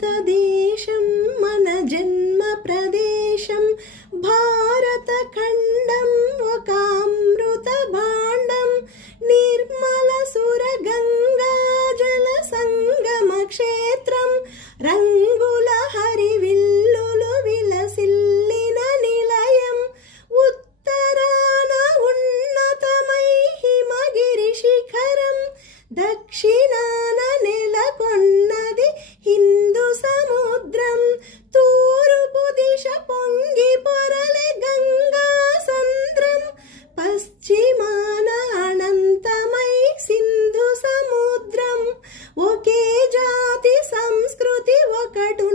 భారతదేశం మన జన్మ ప్రదేశం, భారతఖండం ఒక అమృత భాండం, నిర్మల సుర గంగా జల సంగమ క్షేత్రం, రంగుల హరివిల్లులు విలసిల్లిన నిలయం, ఉత్తరాన ఉన్నతమై హిమగిరి శిఖరం, దక్షిణాన నెలకొన్నది హిందూ సముద్రం, తూర్పు దిశ పొంగి పొరలే గంగా సంద్రం, పశ్చిమాన అనంతమై సింధు సముద్రం, ఒకే జాతి సంస్కృతి ఒకటు